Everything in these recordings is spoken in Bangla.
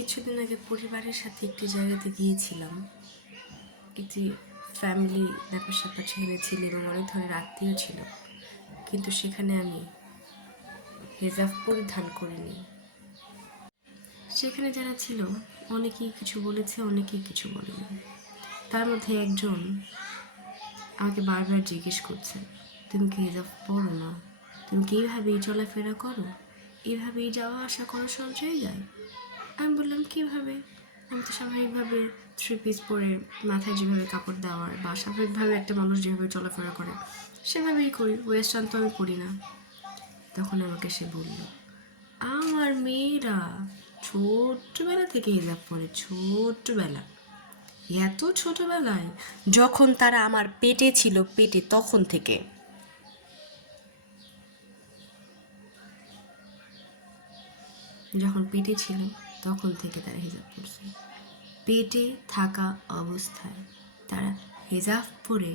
কিছুদিন আগে পরিবারের সাথে একটি জায়গাতে গিয়েছিলাম। একটি ফ্যামিলি ব্যাপার স্যাপার ছেলে ছিল এবং অনেক ধরনের আত্মীয় ছিল, কিন্তু সেখানে আমি হেজাব পরিধান করিনি। সেখানে যারা ছিল অনেকেই কিছু বলেছে, অনেকেই কিছু বলেনি। তার মধ্যে একজন আমাকে বারবার জিজ্ঞেস করছে, তুমি কি হেজাব পরো না? তুমি কি এইভাবেই চলাফেরা করো? এইভাবেই যাওয়া আসা করো সব জায়গায়? আমি বললাম, কীভাবে? আমি তো স্বাভাবিকভাবে থ্রি পিস পরে মাথায় যেভাবে কাপড় দেওয়ার বা স্বাভাবিকভাবে একটা মানুষ যেভাবে চলাফেরা করে সেভাবেই করি, ওয়েস্টার্ন তো আমি করি না। তখন আমাকে সে বলল, আমার মেয়েরা ছোট্টবেলা থেকে হিজাব পরে, ছোট্টবেলা, এত ছোটবেলায় যখন তারা আমার পেটে ছিল, পেটে তখন থেকে। যখন পেটে ছিল তখন থেকে তারা হিজাব পরছে। পেটে থাকা অবস্থায় তারা হিজাব পরে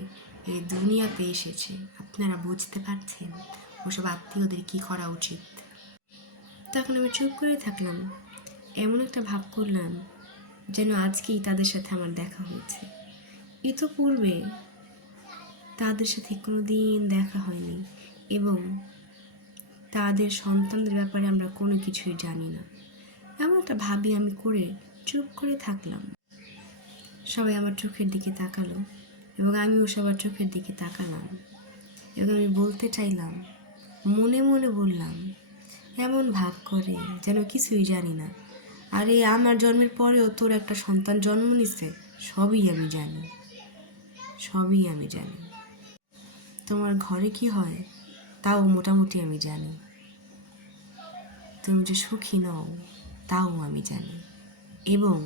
এই দুনিয়াতে এসেছে। আপনারা বুঝতে পারছেন ওসব আত্মীয়দের কি করা উচিত? তখন আমি চুপ করে থাকলাম, এমন একটা ভাব করলাম যেন আজকেই তাদের সাথে আমার দেখা হয়েছে। ইতোপূর্বে তাদের সাথে কোনো দিন দেখা হয়নি এবং তাদের সন্তানদের ব্যাপারে আমরা কোনো কিছুই জানি না। এমন একটা ভাবি আমি করে চুপ করে থাকলাম। সবাই আমার চোখের দিকে তাকালো এবং আমিও সবার চোখের দিকে তাকালাম এবং আমি বলতে চাইলাম, মনে মনে বললাম, এমন ভাব করে যেন কিছুই জানি না। আরে আমার জন্মের পরেও তোর একটা সন্তান জন্ম নিচ্ছে, সবই আমি জানি, সবই আমি জানি। তোমার ঘরে কি হয় তাও মোটামুটি আমি জানি। তুমি যে সুখী নও তাও আমি জানি, এবং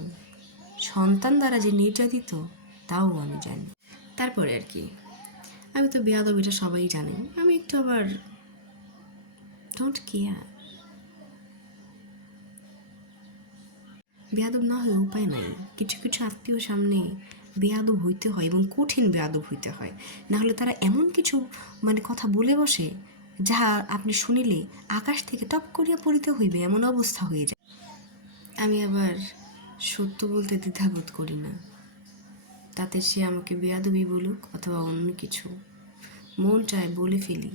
সন্তান দ্বারা যে নির্যাতিত তাও আমি জানি। তারপরে আর কি, আমি তো বেয়াদবিটা সবাই জানে, আমি একটু আবার ডোন্ট কেয়ার। বেয়াদব না হয়ে উপায় নাই। কিছু কিছু আত্মীয় সামনে বেয়াদব হইতে হয় এবং কঠিন বেয়াদব হইতে হয়, না হলে তারা এমন কিছু কথা বলে বসে যাহা আপনি শুনিলে আকাশ থেকে টপ করিয়া পড়িতে হইবে এমন অবস্থা হয়ে যায়। আমি আবার সত্য বলতে দ্বিধাবোধ করি না, তাতে সে আমাকে বেয়াদবি বলুক অথবা অন্য কিছু, মন চায় বলে ফেলি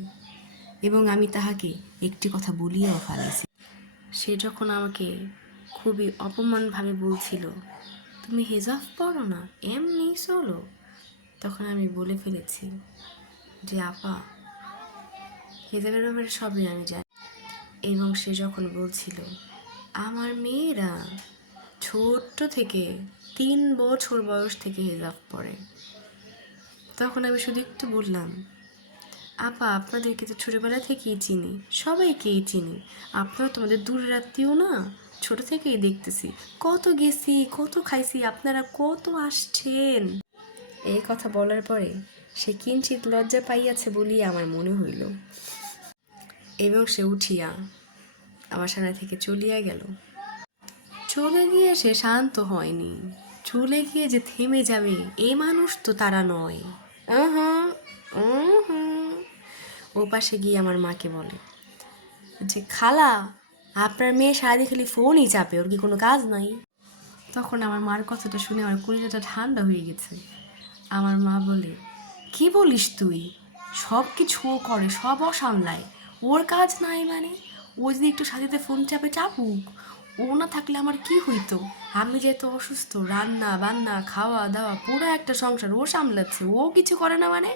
এবং আমি তাহাকে একটি কথা বলিয়াও ফেলেছি। সে যখন আমাকে খুবই অপমানভাবে বলছিল, তুমি হেজাব পরো না, এমনি চলো, তখন আমি বলে ফেলেছি যে আপা, হেজাবের ব্যাপারে সবই আমি জানি। এবং সে যখন বলছিল আমার মেয়েরা ছোট্ট থেকে 3 বছর বয়স থেকে হেজাব পরে, তখন আমি শুধু একটু বললাম, আপা আপনাদেরকে তো ছোটোবেলা থেকেই চিনি, সবাইকেই চিনি, আপনারা তোমাদের দূরের আত্মীয় না, ছোট থেকেই দেখতেছি, কত গেছি, কত খাইছি, আপনারা কত আসছেন। এই কথা বলার পরে সে কিঞ্চিত লজ্জা পাইয়াছে বলিয়া আমার মনে হইল, এবং সে উঠিয়া আমার সামনে থেকে চলিয়া গেল। চলে গিয়ে সে শান্ত হয়নি, চলে গিয়ে যে থেমে যাবে এ মানুষ তো তারা নয়। ও পাশে গিয়ে আমার মাকে বলে যে, খালা, আপনার মেয়ে সারাদিন খালি ফোনই চাপে, ওর কি কোনো কাজ নাই? তখন আমার মার কথাটা শুনে আমার কলিজাটা ঠান্ডা হয়ে গেছে। আমার মা বলে, কি বলিস তুই? সব কিছু ও করে, সব ও সামলায়, ওর কাজ নাই মানে? ও যদি একটু সাথে ফোন চাপে চাপুক, ও না থাকলে আমার কি হইতো? আমি যেহেতু অসুস্থ, রান্না বান্না খাওয়া দাওয়া পুরো একটা সংসার ও সামলাচ্ছে, ও কিছু করে না মানে?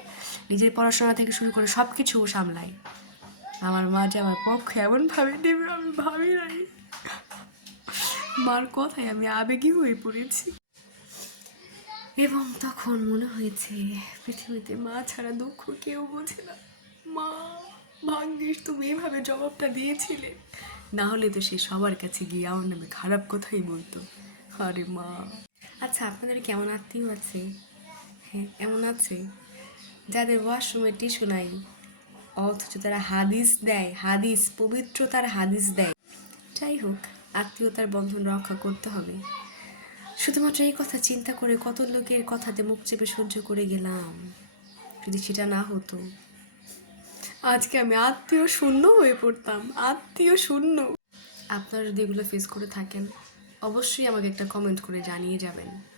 নিজের পড়াশোনা থেকে শুরু করে সব কিছু ও সামলায়। আমার মা যে আমার পক্ষে এমনভাবে দেবে আমি ভাবি নাই। মার কথায় আমি আবেগী হয়ে পড়েছি এবং তখন মনে হয়েছে পৃথিবীতে মা ছাড়া দুঃখ কেউ বোঝে না। মা, ভাগ্যিস তুমি এভাবে জবাবটা দিয়েছিলে, না হলে তো সে সবার কাছে গিয়ে আমার নামে খারাপ কথাই বলতো। আরে মা। আচ্ছা, আপনাদের কেমন আত্মীয় আছে? হ্যাঁ, এমন আছে যাদের ওয়াশরুমে টিস্যু নাই, অথচ তারা হাদিস দেয়, হাদিস, পবিত্রতার হাদিস দেয়। যাই হোক, আত্মীয়তার বন্ধন রক্ষা করতে হবে। শুধুমাত্র এই কথা চিন্তা করে কত লোকের কথাতে মুখ চেপে সহ্য করে গেলাম। যদি সেটা না হতো, আজকে আমি আত্মীয় শূন্য হয়ে পড়তাম, আত্মীয় শূন্য। আপনারা যদি এগুলো ফেস করে থাকেন, অবশ্যই আমাকে একটা কমেন্ট করে জানিয়ে যাবেন।